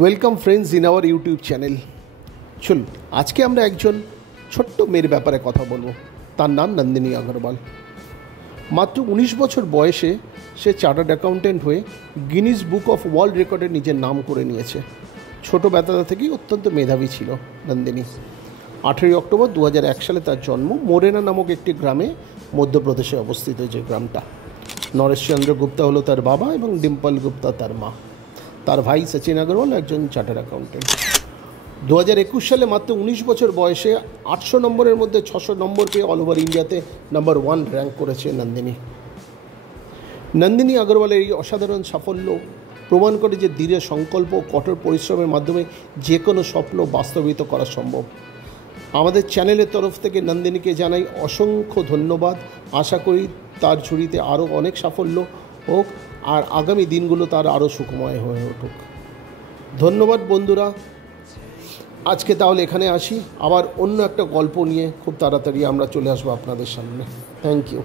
Welcome friends in our YouTube channel. চলুন আজকে আমরা একজন ছোট্ট মেয়ের ব্যাপারে কথা বলবো। তার নাম নন্দিনী আগরওয়াল। মাত্র 19 বছর বয়সে সে চার্টার্ড অ্যাকাউন্টেন্ট হয়ে গিনিস বুক অফ ওয়ার্ল্ড রেকর্ডে নিজের নাম করে নিয়েছে। ছোটোবেলা থেকেই অত্যন্ত মেধাবী ছিল নন্দিনী। 18 অক্টোবর 2001 সালে তার জন্ম মোরেনা নামক একটি গ্রামে, মধ্যপ্রদেশে অবস্থিত। যে গ্রামটা, নরেশচন্দ্র গুপ্তা হলো তার বাবা এবং ডিম্পল গুপ্তা তার মা। তার ভাই সচিন আগরওয়াল একজন চার্টার্ড অ্যাকাউন্টেন্ট। 2021 সালে মাত্র 19 বছর বয়সে 800 নম্বরের মধ্যে 600 নম্বর পেয়ে অল ওভার ইন্ডিয়াতে নাম্বার 1 র্যাঙ্ক করেছে নন্দিনী আগরওয়ালের এই অসাধারণ সাফল্য প্রমাণ করে যে দৃঢ় সংকল্প ও কঠোর পরিশ্রমের মাধ্যমে যে কোনো স্বপ্ন বাস্তবায়িত করা সম্ভব। আমাদের চ্যানেলের তরফ থেকে নন্দিনীকে জানাই অসংখ্য ধন্যবাদ। আশা করি তার ঝুড়িতে আরও অনেক সাফল্য হোক আর আগামী দিনগুলো তার আরও সুখময় হয়ে উঠুক। ধন্যবাদ বন্ধুরা। আজকে তাহলে এখানে আসি, আবার অন্য একটা গল্প নিয়ে খুব তাড়াতাড়ি আমরা চলে আসবো আপনাদের সামনে। Thank you.